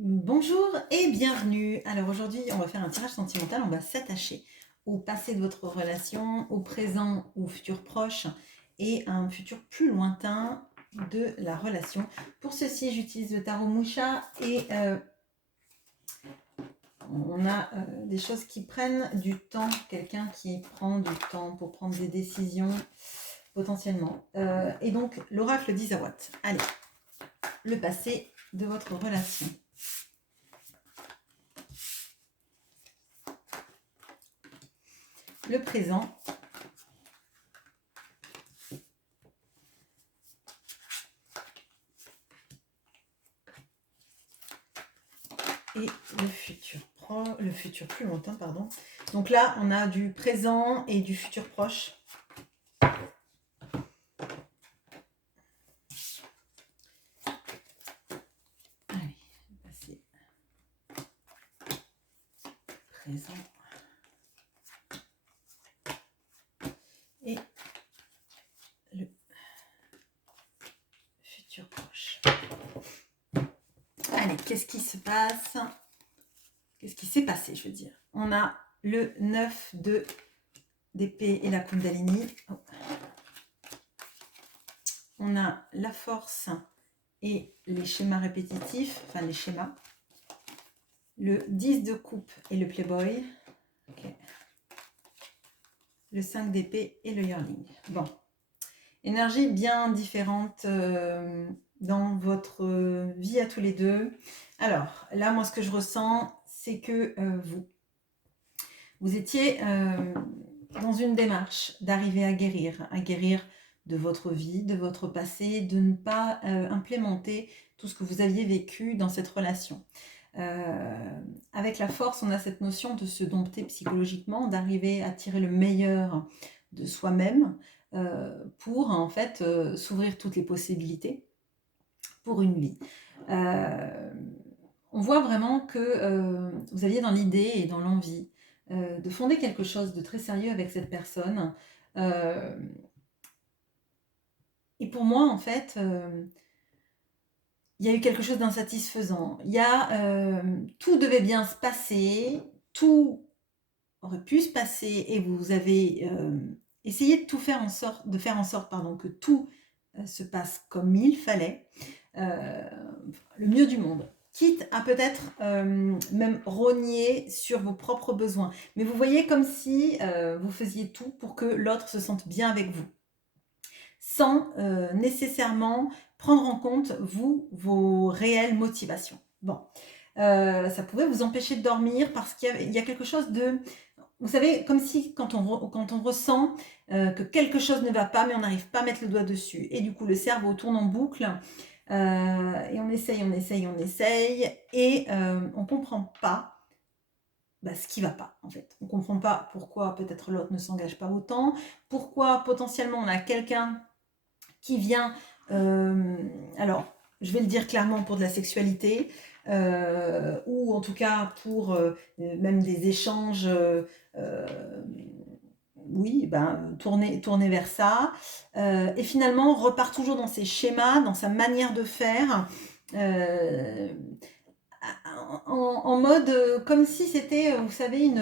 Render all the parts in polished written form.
Bonjour et bienvenue. Alors aujourd'hui, on va faire un tirage sentimental. On va s'attacher au passé de votre relation, au présent ou au futur proche et à un futur plus lointain de la relation. Pour ceci, j'utilise le tarot Moucha et on a des choses qui prennent du temps. Quelqu'un qui prend du temps pour prendre des décisions potentiellement. Et donc, l'oracle d'Isawat. Allez, le passé de votre relation. Le présent et le futur plus lointain, pardon. Donc là, on a du présent et du futur proche. Allez, passer présent et le futur proche. Allez, qu'est-ce qui se passe? Qu'est-ce qui s'est passé, je veux dire? On a le 9 d'épée et la Kundalini. Oh. On a la force et les schémas répétitifs, enfin les schémas. Le 10 de coupe et le Playboy. Okay. Le 5 d'épée et le Yearling. Bon. Énergie bien différente dans votre vie à tous les deux. Alors, là, moi, ce que je ressens, c'est que vous étiez dans une démarche d'arriver à guérir de votre vie, de votre passé, de ne pas implémenter tout ce que vous aviez vécu dans cette relation. Avec la force, on a cette notion de se dompter psychologiquement, d'arriver à tirer le meilleur de soi-même pour en fait s'ouvrir toutes les possibilités pour une vie. On voit vraiment que vous aviez dans l'idée et dans l'envie de fonder quelque chose de très sérieux avec cette personne. Et pour moi, en fait, il y a eu quelque chose d'insatisfaisant. Tout devait bien se passer, tout aurait pu se passer et vous avez essayé de faire en sorte que tout se passe comme il fallait, le mieux du monde. Quitte à peut-être même rogner sur vos propres besoins. Mais vous voyez comme si vous faisiez tout pour que l'autre se sente bien avec vous. Sans nécessairement prendre en compte, vous, vos réelles motivations. Bon, ça pouvait vous empêcher de dormir parce qu'il y a quelque chose de... Vous savez, comme si quand on ressent que quelque chose ne va pas, mais on n'arrive pas à mettre le doigt dessus. Et du coup, le cerveau tourne en boucle et on essaye, et on ne comprend pas ce qui ne va pas, en fait. On ne comprend pas pourquoi peut-être l'autre ne s'engage pas autant, pourquoi potentiellement on a quelqu'un qui vient, alors, je vais le dire clairement, pour de la sexualité, ou en tout cas pour même des échanges, oui, tourner vers ça, et finalement on repart toujours dans ses schémas, dans sa manière de faire, en mode comme si c'était, vous savez,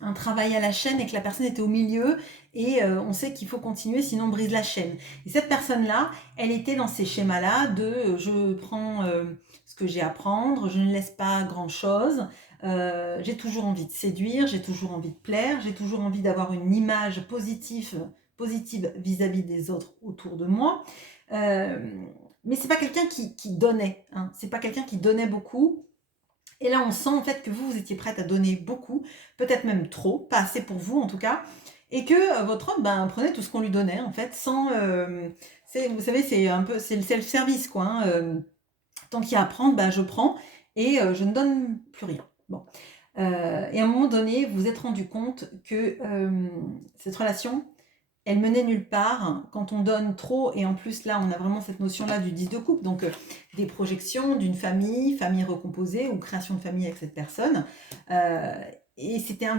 un travail à la chaîne et que la personne était au milieu et on sait qu'il faut continuer sinon on brise la chaîne. Et cette personne-là, elle était dans ces schémas-là de je prends ce que j'ai à prendre, je ne laisse pas grand-chose, j'ai toujours envie de séduire, j'ai toujours envie de plaire, j'ai toujours envie d'avoir une image positive vis-à-vis des autres autour de moi. Mais c'est pas quelqu'un qui donnait, hein. C'est pas quelqu'un qui donnait beaucoup. Et là, on sent en fait que vous étiez prête à donner beaucoup, peut-être même trop, pas assez pour vous en tout cas, et que votre homme prenait tout ce qu'on lui donnait en fait, sans... vous savez, c'est un peu c'est le self-service quoi. Hein, tant qu'il y a à prendre, je prends et je ne donne plus rien. Bon. Et à un moment donné, vous vous êtes rendu compte que cette relation, elle menait nulle part. Quand on donne trop, et en plus là on a vraiment cette notion là du 10 de coupe, donc des projections d'une famille recomposée ou création de famille avec cette personne, et c'était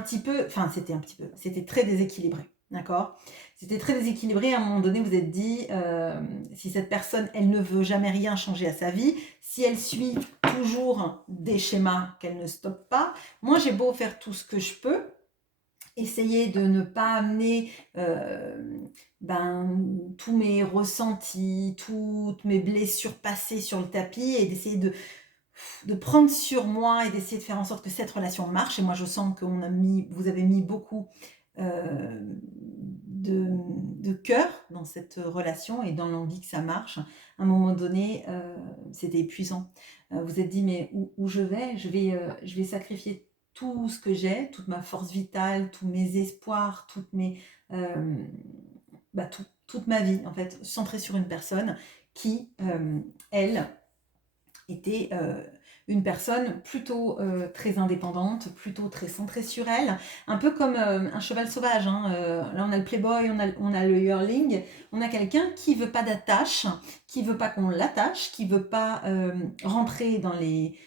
très déséquilibré, d'accord. C'était très déséquilibré. À un moment donné vous êtes dit si cette personne elle ne veut jamais rien changer à sa vie, si elle suit toujours des schémas qu'elle ne stoppe pas. Moi, j'ai beau faire tout ce que je peux, essayer de ne pas amener tous mes ressentis, toutes mes blessures passées sur le tapis et d'essayer de prendre sur moi et d'essayer de faire en sorte que cette relation marche. Et moi, je sens que vous avez mis beaucoup de cœur dans cette relation et dans l'envie que ça marche. À un moment donné, c'était épuisant. Vous êtes dit, mais où je vais? Je vais sacrifier tout ce que j'ai, toute ma force vitale, tous mes espoirs, toute ma vie, en fait, centrée sur une personne qui, elle, était une personne plutôt très indépendante, plutôt très centrée sur elle, un peu comme un cheval sauvage. Hein. Là, on a le playboy, on a le yearling, on a quelqu'un qui veut pas d'attache, qui veut pas qu'on l'attache, qui veut pas rentrer dans les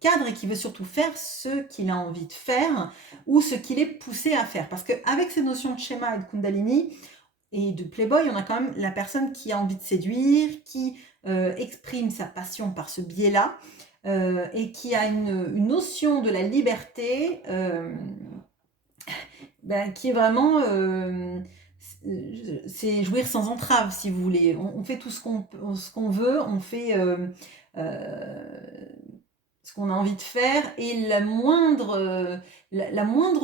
cadres et qui veut surtout faire ce qu'il a envie de faire ou ce qu'il est poussé à faire. Parce qu'avec ces notions de schéma et de Kundalini et de playboy, on a quand même la personne qui a envie de séduire, qui exprime sa passion par ce biais-là et qui a une notion de la liberté qui est vraiment c'est jouir sans entrave, si vous voulez. On fait tout ce qu'on veut, on fait ce qu'on a envie de faire et la moindre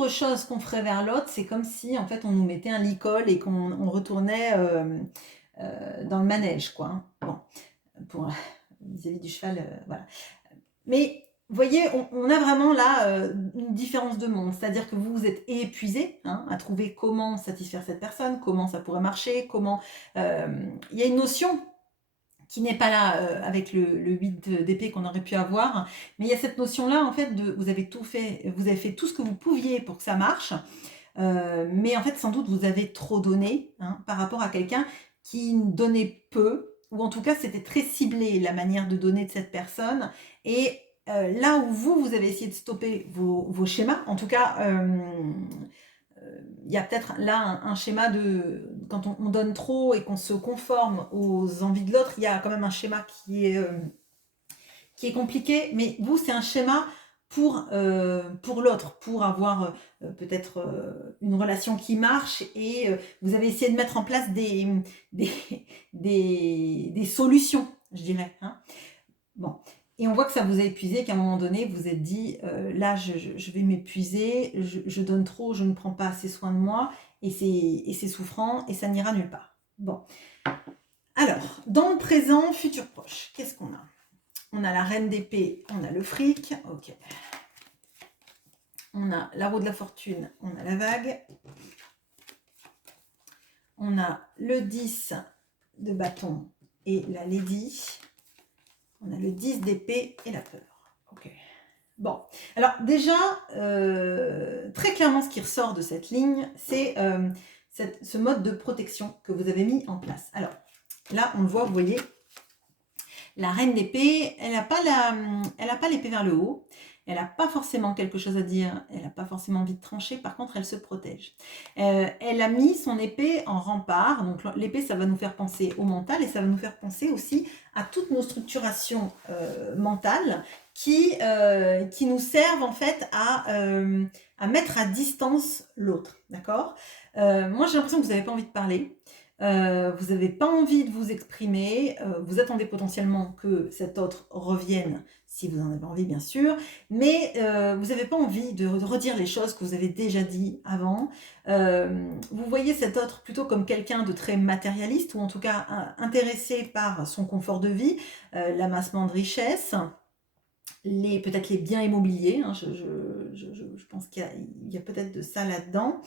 chose qu'on ferait vers l'autre, c'est comme si en fait on nous mettait un licol et qu'on retournait dans le manège, quoi. Hein. Bon, vis-à-vis du cheval, voilà. Mais vous voyez, on a vraiment là une différence de monde, c'est-à-dire que vous êtes épuisé hein, à trouver comment satisfaire cette personne, comment ça pourrait marcher, il y a une notion qui n'est pas là avec le 8 d'épée qu'on aurait pu avoir, mais il y a cette notion-là, en fait, vous avez fait tout ce que vous pouviez pour que ça marche, mais en fait, sans doute, vous avez trop donné hein, par rapport à quelqu'un qui donnait peu, ou en tout cas, c'était très ciblé la manière de donner de cette personne, et là où vous avez essayé de stopper vos schémas, en tout cas, il y a peut-être là un schéma de quand on donne trop et qu'on se conforme aux envies de l'autre, il y a quand même un schéma qui est compliqué, mais vous, c'est un schéma pour l'autre, pour avoir peut-être une relation qui marche et vous avez essayé de mettre en place des solutions, je dirais. Hein. Bon. Et on voit que ça vous a épuisé, qu'à un moment donné, vous vous êtes dit, là, je vais m'épuiser, je donne trop, je ne prends pas assez soin de moi, et c'est souffrant, et ça n'ira nulle part. Bon. Alors, dans le présent, futur proche, qu'est-ce qu'on a? On a la reine d'épée, on a le fric, ok. On a la roue de la fortune, on a la vague. On a le 10 de bâton et la lady. On a le 10 d'épée et la peur. Ok. Bon, alors déjà, très clairement, ce qui ressort de cette ligne, c'est ce mode de protection que vous avez mis en place. Alors, là, on le voit, vous voyez, la reine d'épée, elle n'a pas l'épée vers le haut, elle n'a pas forcément quelque chose à dire, elle n'a pas forcément envie de trancher, par contre, elle se protège. Elle a mis son épée en rempart, donc l'épée, ça va nous faire penser au mental et ça va nous faire penser aussi à toutes nos structurations mentales qui nous servent en fait à mettre à distance l'autre, d'accord? Moi, j'ai l'impression que vous n'avez pas envie de parler. Vous n'avez pas envie de vous exprimer, vous attendez potentiellement que cet autre revienne, si vous en avez envie bien sûr, mais vous n'avez pas envie de redire les choses que vous avez déjà dit avant. Vous voyez cet autre plutôt comme quelqu'un de très matérialiste, ou en tout cas intéressé par son confort de vie, l'amassement de richesses, peut-être les biens immobiliers, hein, je pense qu'il y a peut-être de ça là-dedans.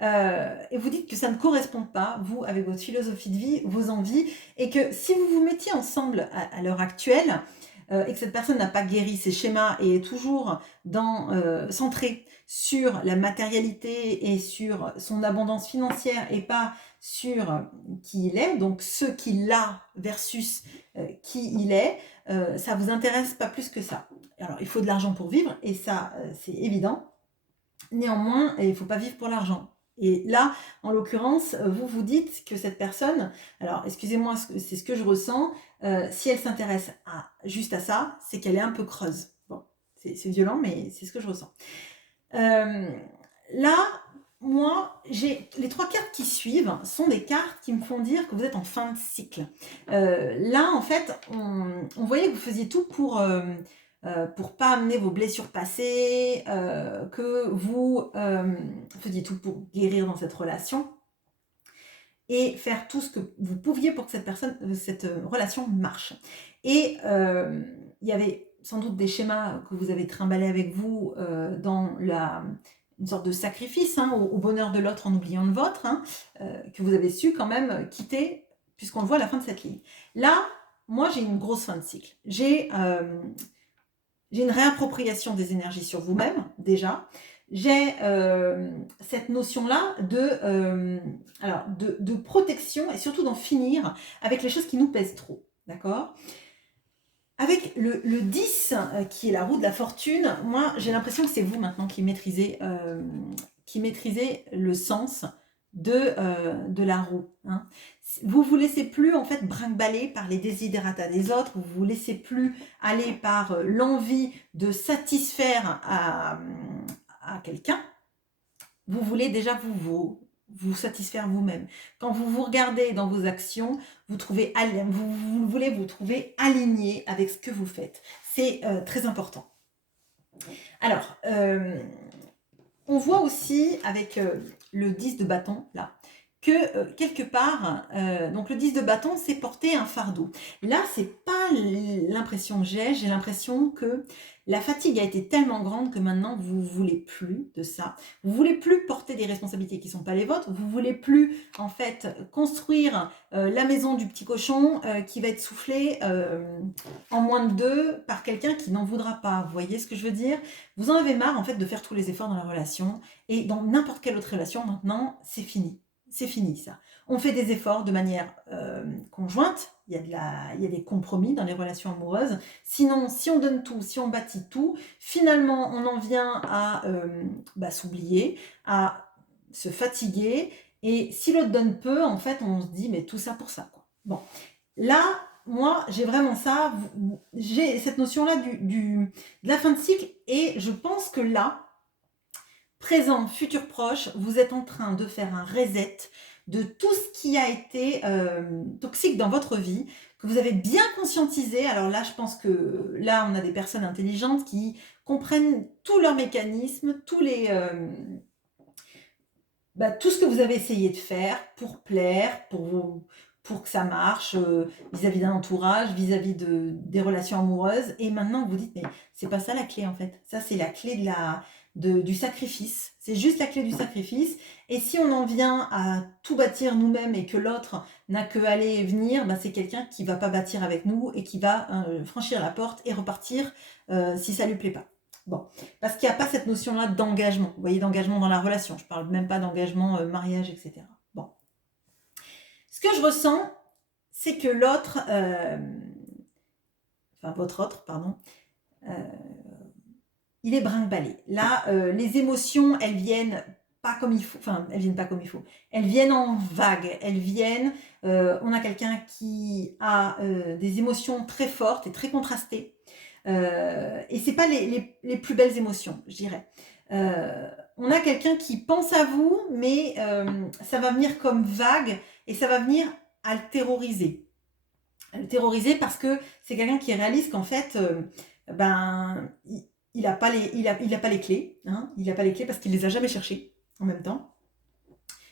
Et vous dites que ça ne correspond pas, vous, avec votre philosophie de vie, vos envies, et que si vous vous mettiez ensemble à l'heure actuelle, et que cette personne n'a pas guéri ses schémas et est toujours centrée sur la matérialité et sur son abondance financière et pas sur qui il est, donc ce qu'il a versus qui il est, ça vous intéresse pas plus que ça. Alors, il faut de l'argent pour vivre, et ça, c'est évident. Néanmoins, il ne faut pas vivre pour l'argent. Et là, en l'occurrence, vous vous dites que cette personne, alors excusez-moi, c'est ce que je ressens, si elle s'intéresse juste à ça, c'est qu'elle est un peu creuse. Bon, c'est violent, mais c'est ce que je ressens. Là, moi, j'ai les 3 cartes qui suivent sont des cartes qui me font dire que vous êtes en fin de cycle. Là, en fait, on voyait que vous faisiez tout pour pas amener vos blessures passées, que vous faisiez tout pour guérir dans cette relation et faire tout ce que vous pouviez pour que cette relation marche. Et il y avait sans doute des schémas que vous avez trimballés avec vous dans une sorte de sacrifice au bonheur de l'autre en oubliant le vôtre, que vous avez su quand même quitter, puisqu'on le voit à la fin de cette ligne. Là, moi, j'ai une grosse fin de cycle. J'ai une réappropriation des énergies sur vous-même, déjà. J'ai cette notion-là de protection et surtout d'en finir avec les choses qui nous pèsent trop. D'accord ? Avec le 10, qui est la roue de la fortune, moi, j'ai l'impression que c'est vous maintenant qui maîtrisez le sens de la roue. Vous vous laissez plus en fait brinque-baller par les desiderata des autres, vous vous laissez plus aller par l'envie de satisfaire à quelqu'un. Vous voulez déjà vous satisfaire vous-même. Quand vous vous regardez dans vos actions, vous voulez vous trouver aligné avec ce que vous faites. C'est très important. Alors, on voit aussi avec le 10 de bâton, là, que quelque part, donc le 10 de bâton, c'est porter un fardeau. Là, c'est pas l'impression que j'ai l'impression que la fatigue a été tellement grande que maintenant, vous voulez plus de ça. Vous voulez plus porter des responsabilités qui sont pas les vôtres. Vous voulez plus, en fait, construire la maison du petit cochon qui va être soufflée en moins de 2 par quelqu'un qui n'en voudra pas. Vous voyez ce que je veux dire ? Vous en avez marre, en fait, de faire tous les efforts dans la relation. Et dans n'importe quelle autre relation, maintenant, c'est fini. C'est fini, ça. On fait des efforts de manière conjointe. Il y a des compromis dans les relations amoureuses. Sinon, si on donne tout, si on bâtit tout, finalement, on en vient à s'oublier, à se fatiguer. Et si l'autre donne peu, en fait, on se dit, mais tout ça pour ça, quoi. Bon, là, moi, j'ai vraiment ça. J'ai cette notion-là de la fin de cycle. Et je pense que là, présent, futur proche, vous êtes en train de faire un reset de tout ce qui a été toxique dans votre vie, que vous avez bien conscientisé. Alors là, je pense que là, on a des personnes intelligentes qui comprennent tous leurs mécanismes, tout ce que vous avez essayé de faire pour plaire, pour que ça marche vis-à-vis d'un entourage, vis-à-vis des relations amoureuses. Et maintenant, vous dites, mais c'est pas ça la clé en fait. Ça, c'est la clé du sacrifice. C'est juste la clé du sacrifice. Et si on en vient à tout bâtir nous-mêmes et que l'autre n'a que aller et venir, c'est quelqu'un qui va pas bâtir avec nous et qui va franchir la porte et repartir si ça lui plaît pas. Bon, parce qu'il n'y a pas cette notion-là d'engagement. Vous voyez, d'engagement dans la relation. Je ne parle même pas d'engagement mariage, etc. Bon. Ce que je ressens, c'est que l'autre, votre autre, pardon, il est brinque-ballé. Là, les émotions, elles viennent pas comme il faut. Enfin, elles viennent pas comme il faut. Elles viennent en vagues. Elles viennent. On a quelqu'un qui a des émotions très fortes et très contrastées. Et c'est pas les plus belles émotions, je dirais. On a quelqu'un qui pense à vous, mais ça va venir comme vague et ça va venir à le terroriser. À le terroriser parce que c'est quelqu'un qui réalise qu'en fait, il n'a pas les clés. Il n'a pas les clés parce qu'il les a jamais cherchées en même temps.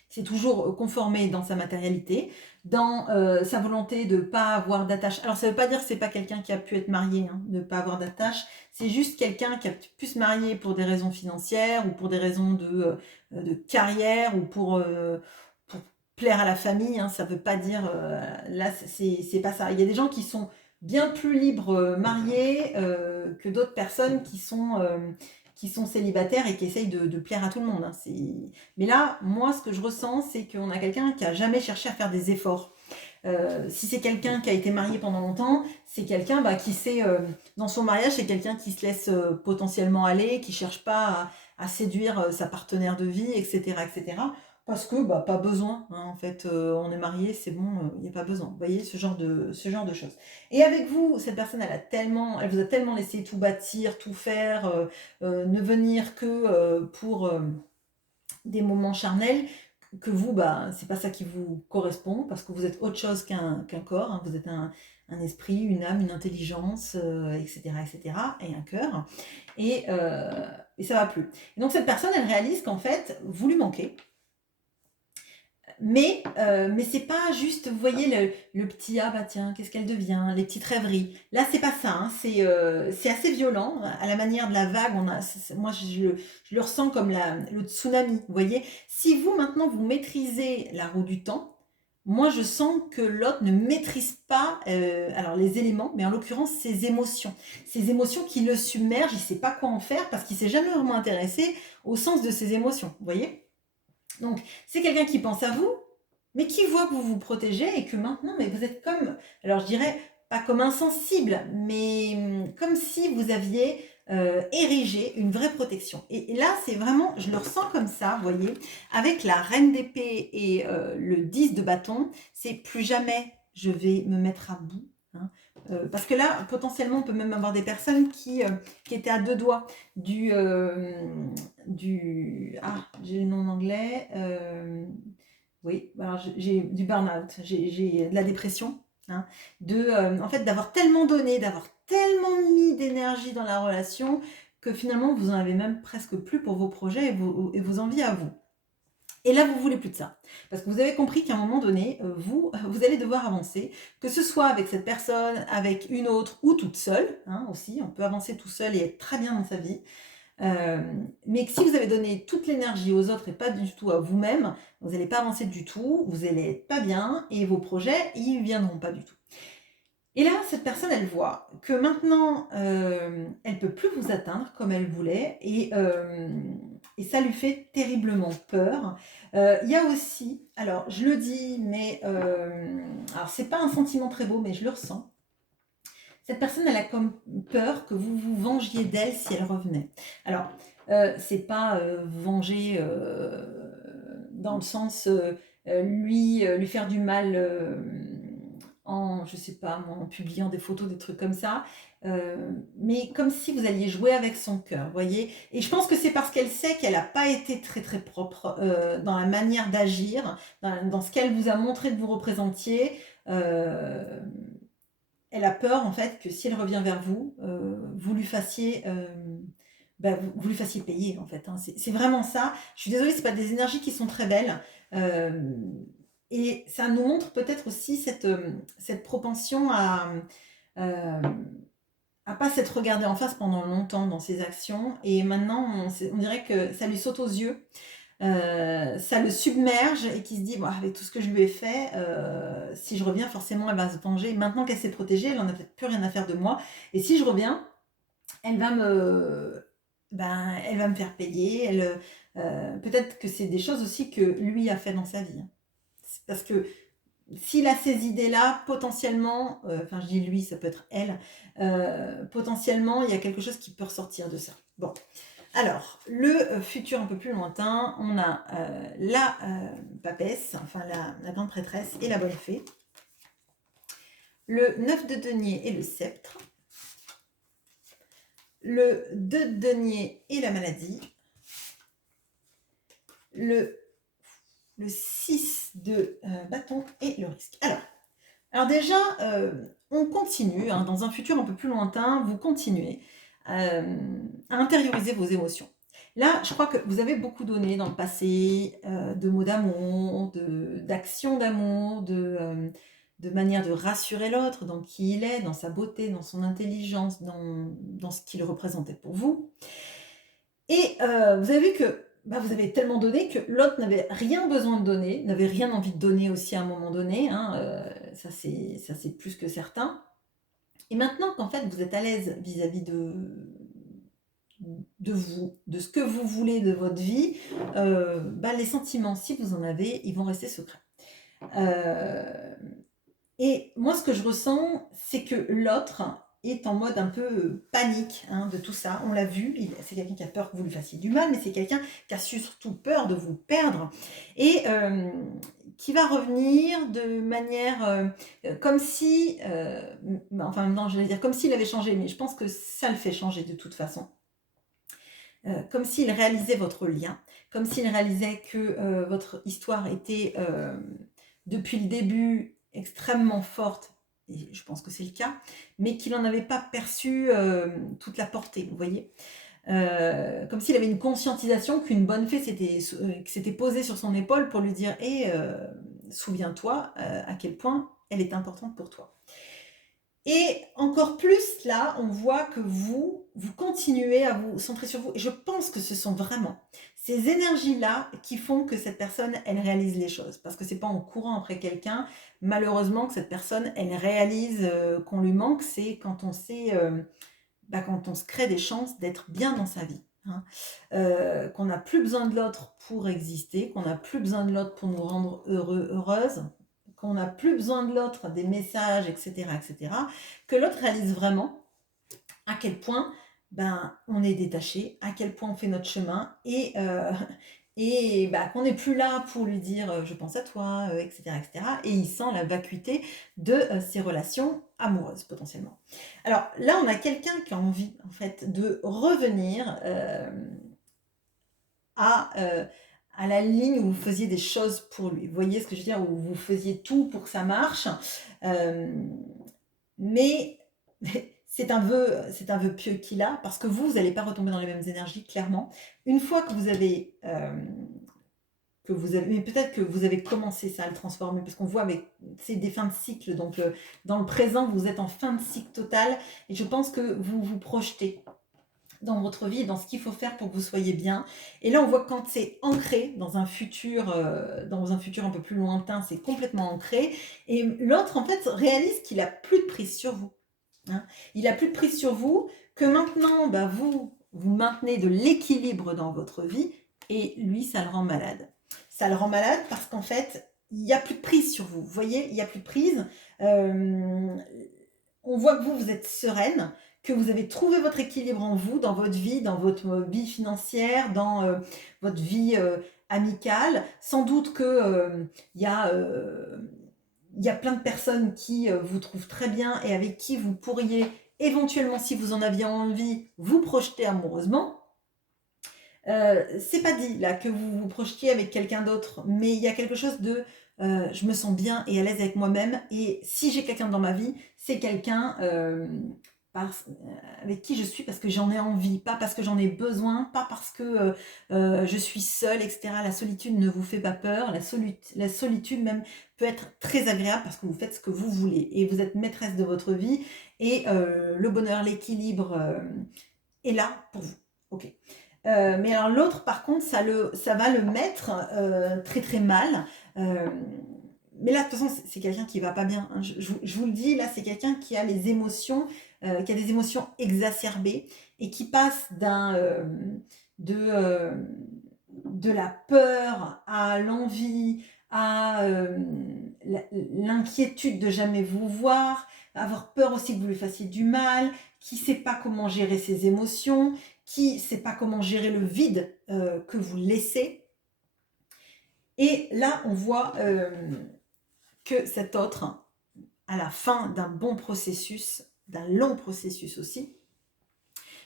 C'est toujours conformé dans sa matérialité, dans sa volonté de ne pas avoir d'attache. Alors ça ne veut pas dire que c'est pas quelqu'un qui a pu être marié, de ne pas avoir d'attache. C'est juste quelqu'un qui a pu se marier pour des raisons financières ou pour des raisons de carrière ou pour plaire à la famille. Ça ne veut pas dire... là, c'est pas ça. Il y a des gens qui sont bien plus libres mariés que d'autres personnes qui sont célibataires et qui essayent de plaire à tout le monde. Mais là, moi, ce que je ressens, c'est qu'on a quelqu'un qui n'a jamais cherché à faire des efforts. Si c'est quelqu'un qui a été marié pendant longtemps, c'est quelqu'un qui sait, dans son mariage, c'est quelqu'un qui se laisse potentiellement aller, qui ne cherche pas à séduire sa partenaire de vie, etc., etc. Parce que, bah, pas besoin, hein, en fait, on est mariés, c'est bon, il y a pas besoin. Vous voyez? Ce genre de choses. Et avec vous, cette personne, elle vous a tellement laissé tout bâtir, tout faire, ne venir que, pour, des moments charnels, que vous, bah, c'est pas ça qui vous correspond, parce que vous êtes autre chose qu'un corps, hein. Vous êtes un esprit, une âme, une intelligence, et cetera et cetera, et un cœur, et ça va plus. Et donc cette personne, elle réalise qu'en fait, vous lui manquez. Mais c'est pas juste, vous voyez, le petit ah bah tiens, qu'est-ce qu'elle devient, les petites rêveries. Là, c'est pas ça, hein, c'est assez violent, à la manière de la vague. Moi, je le ressens comme le tsunami. Vous voyez, si vous maintenant vous maîtrisez la roue du temps, moi je sens que l'autre ne maîtrise pas alors les éléments, mais en l'occurrence ses émotions qui le submergent. Il sait pas quoi en faire parce qu'il s'est jamais vraiment intéressé au sens de ses émotions. Vous voyez? Donc, c'est quelqu'un qui pense à vous, mais qui voit que vous vous protégez et que maintenant, mais vous êtes comme, alors je dirais pas comme insensible, mais comme si vous aviez érigé une vraie protection. Et là, c'est vraiment, je le ressens comme ça, vous voyez, avec la reine d'épée et le 10 de bâton, c'est plus jamais je vais me mettre à bout, hein. Parce que là, potentiellement, on peut même avoir des personnes qui étaient à deux doigts du, j'ai le nom en anglais. Oui, alors j'ai du burn-out, j'ai de la dépression, hein, en fait, d'avoir tellement donné, d'avoir tellement mis d'énergie dans la relation que finalement, vous en avez même presque plus pour vos projets et vos envies à vous. Et là, vous voulez plus de ça. Parce que vous avez compris qu'à un moment donné, vous allez devoir avancer, que ce soit avec cette personne, avec une autre ou toute seule, hein, aussi. On peut avancer tout seul et être très bien dans sa vie. Mais que si vous avez donné toute l'énergie aux autres et pas du tout à vous-même, vous n'allez pas avancer du tout, vous allez être pas bien et vos projets, ils viendront pas du tout. Et là, cette personne, elle voit que maintenant, elle peut plus vous atteindre comme elle voulait et ça lui fait terriblement peur. Il y a aussi, alors je le dis, mais alors c'est pas un sentiment très beau, mais je le ressens. Cette personne, elle a comme peur que vous vous vengiez d'elle si elle revenait. Alors, c'est pas vous venger dans le sens lui faire du mal je sais pas moi, en publiant des photos, des trucs comme ça, mais comme si vous alliez jouer avec son cœur, vous voyez. Et je pense que c'est parce qu'elle sait qu'elle n'a pas été très très propre dans la manière d'agir, dans ce qu'elle vous a montré de vous représentiez. Euh, Elle a peur en fait que si elle revient vers vous, vous lui fassiez, vous lui fassiez payer en fait, hein. C'est vraiment ça. Je suis désolée, c'est pas des énergies qui sont très belles. Euh, et ça nous montre peut-être aussi cette propension euh, à pas s'être regardé en face pendant longtemps dans ses actions. Et maintenant, on dirait que ça lui saute aux yeux. Ça le submerge et qui se dit, bon, avec tout ce que je lui ai fait, si je reviens, forcément, elle va se venger. Maintenant qu'elle s'est protégée, elle en a peut-être plus rien à faire de moi. Et si je reviens, elle va elle va me faire payer. Peut-être que c'est des choses aussi que lui a fait dans sa vie, hein. Parce que s'il a ces idées-là, potentiellement, enfin je dis lui, ça peut être elle, potentiellement, il y a quelque chose qui peut ressortir de ça. Bon, alors, le futur un peu plus lointain, on a la papesse, enfin la grande prêtresse et la bonne fée, le 9 de denier et le sceptre, le 2 de denier et la maladie, le 6 de bâton et le risque. Alors déjà, on continue, hein, dans un futur un peu plus lointain, vous continuez à intérioriser vos émotions. Là, je crois que vous avez beaucoup donné dans le passé, de mots d'amour, d'actions d'amour, de manière de rassurer l'autre dans qui il est, dans sa beauté, dans son intelligence, dans ce qu'il représentait pour vous. Et vous avez vu que vous avez tellement donné que l'autre n'avait rien besoin de donner, n'avait rien envie de donner aussi à un moment donné, hein, ça c'est plus que certain. Et maintenant qu'en fait vous êtes à l'aise vis-à-vis de vous, de ce que vous voulez de votre vie, les sentiments, si vous en avez, ils vont rester secrets. Et moi, ce que je ressens, c'est que l'autre est en mode un peu panique hein, de tout ça. On l'a vu, c'est quelqu'un qui a peur que vous lui fassiez du mal, mais c'est quelqu'un qui a surtout peur de vous perdre et qui va revenir de manière comme si, enfin non, je vais dire comme s'il avait changé, mais je pense que ça le fait changer de toute façon. Comme s'il réalisait votre lien, comme s'il réalisait que votre histoire était depuis le début extrêmement forte, et je pense que c'est le cas, mais qu'il n'en avait pas perçu toute la portée, vous voyez. Comme s'il avait une conscientisation qu'une bonne fée s'était posée sur son épaule pour lui dire «Eh, souviens-toi à quel point elle est importante pour toi». Et encore plus là, on voit que vous continuez à vous centrer sur vous et je pense que ce sont vraiment ces énergies-là qui font que cette personne, elle réalise les choses. Parce que c'est pas en courant après quelqu'un, malheureusement, que cette personne, elle réalise qu'on lui manque, c'est quand on sait, quand on se crée des chances d'être bien dans sa vie, hein. Qu'on n'a plus besoin de l'autre pour exister, qu'on n'a plus besoin de l'autre pour nous rendre heureux, heureuses, qu'on n'a plus besoin de l'autre, des messages, etc., que l'autre réalise vraiment à quel point on est détaché, à quel point on fait notre chemin et qu'on n'est plus là pour lui dire je pense à toi, etc. Et il sent la vacuité de ses relations amoureuses potentiellement. Alors là, on a quelqu'un qui a envie en fait de revenir à la ligne où vous faisiez des choses pour lui. Vous voyez ce que je veux dire? Où vous faisiez tout pour que ça marche. Mais c'est un vœu pieux qu'il a, parce que vous n'allez pas retomber dans les mêmes énergies, clairement. Une fois que vous avez... mais peut-être que vous avez commencé ça à le transformer, parce qu'on voit avec c'est des fins de cycle, donc dans le présent, vous êtes en fin de cycle total, et je pense que vous vous projetez dans votre vie, dans ce qu'il faut faire pour que vous soyez bien. Et là, on voit que quand c'est ancré dans un futur un peu plus lointain, c'est complètement ancré. Et l'autre, en fait, réalise qu'il a plus de prise sur vous, hein. Il a plus de prise sur vous, que maintenant, vous maintenez de l'équilibre dans votre vie, et lui, ça le rend malade. Ça le rend malade parce qu'en fait, il n'y a plus de prise sur vous. Vous voyez, il n'y a plus de prise. On voit que vous êtes sereine, que vous avez trouvé votre équilibre en vous, dans votre vie financière, dans votre vie amicale. Sans doute que il y a plein de personnes qui vous trouvent très bien et avec qui vous pourriez éventuellement, si vous en aviez envie, vous projeter amoureusement. C'est pas dit là que vous vous projetiez avec quelqu'un d'autre, mais il y a quelque chose de je me sens bien et à l'aise avec moi-même, et si j'ai quelqu'un dans ma vie, c'est quelqu'un avec qui je suis parce que j'en ai envie, pas parce que j'en ai besoin, pas parce que je suis seule, etc. La solitude ne vous fait pas peur, la solitude même peut être très agréable parce que vous faites ce que vous voulez et vous êtes maîtresse de votre vie, et le bonheur, l'équilibre est là pour vous. Ok. Mais alors l'autre, par contre, ça va le mettre très très mal. Mais là, de toute façon, c'est quelqu'un qui va pas bien, hein. Je vous le dis, là, c'est quelqu'un qui a les émotions, qui a des émotions exacerbées et qui passe de la peur à l'envie, à l'inquiétude de jamais vous voir, avoir peur aussi que vous lui fassiez du mal, qui sait pas comment gérer ses émotions, qui sait pas comment gérer le vide que vous laissez. Et là, on voit que cet autre, à la fin d'un bon processus, d'un long processus aussi,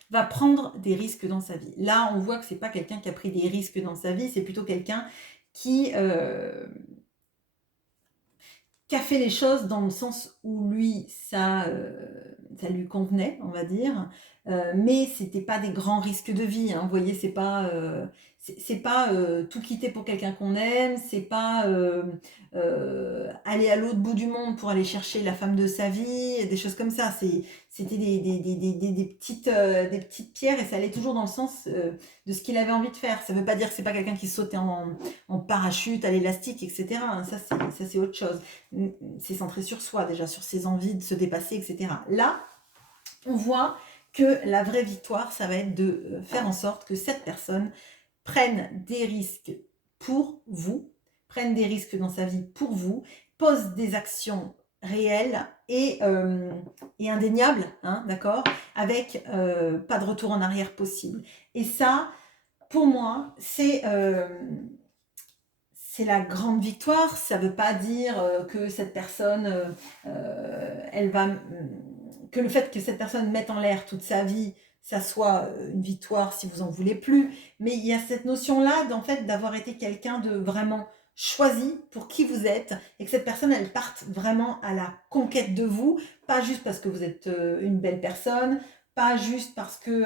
va prendre des risques dans sa vie. Là, on voit que c'est pas quelqu'un qui a pris des risques dans sa vie, c'est plutôt quelqu'un qui a fait les choses dans le sens où lui, ça lui convenait, on va dire, mais c'était pas des grands risques de vie, hein. Vous voyez, c'est pas tout quitter pour quelqu'un qu'on aime, c'est pas aller à l'autre bout du monde pour aller chercher la femme de sa vie, des choses comme ça. C'était des petites pierres, et ça allait toujours dans le sens de ce qu'il avait envie de faire. Ça veut pas dire que c'est pas quelqu'un qui sautait en parachute, à l'élastique, etc. Ça c'est autre chose. C'est centré sur soi déjà, sur ses envies de se dépasser, etc. Là, on voit que la vraie victoire, ça va être de faire en sorte que cette personne prenne des risques pour vous, prenne des risques dans sa vie pour vous, pose des actions réelles et indéniable, hein, d'accord, avec pas de retour en arrière possible. Et ça, pour moi, c'est la grande victoire. Ça ne veut pas dire que cette personne, elle va, que le fait que cette personne mette en l'air toute sa vie, ça soit une victoire si vous en voulez plus. Mais il y a cette notion-là, d'en fait, d'avoir été quelqu'un de vraiment choisi pour qui vous êtes et que cette personne, elle parte vraiment à la conquête de vous, pas juste parce que vous êtes une belle personne, pas juste parce que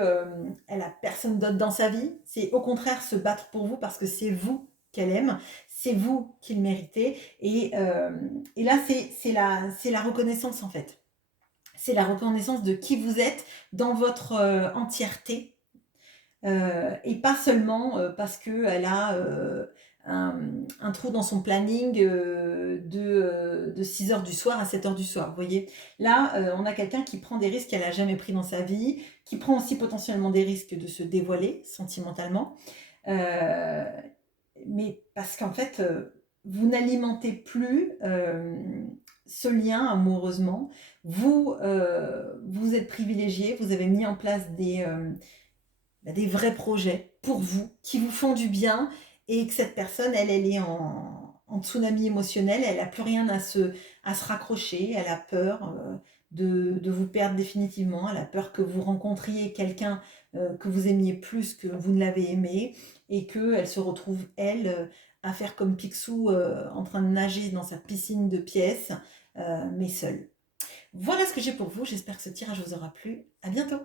elle a personne d'autre dans sa vie. C'est au contraire se battre pour vous parce que c'est vous qu'elle aime, c'est vous qui le méritez. Et là, c'est la reconnaissance en fait. C'est la reconnaissance de qui vous êtes dans votre entièreté. Et pas seulement parce qu'elle a un trou dans son planning de 6 heures du soir à 7 heures du soir. Vous voyez, là, on a quelqu'un qui prend des risques qu'elle n'a jamais pris dans sa vie, qui prend aussi potentiellement des risques de se dévoiler sentimentalement. Euh, mais parce qu'en fait, vous n'alimentez plus ce lien amoureusement. Vous êtes privilégié, vous avez mis en place des vrais projets pour vous, qui vous font du bien, et que cette personne, elle est en tsunami émotionnel, elle n'a plus rien à se raccrocher, elle a peur de vous perdre définitivement, elle a peur que vous rencontriez quelqu'un que vous aimiez plus que vous ne l'avez aimé, et qu'elle se retrouve, elle, à faire comme Picsou en train de nager dans sa piscine de pièces, mais seule. Voilà ce que j'ai pour vous, j'espère que ce tirage vous aura plu. À bientôt.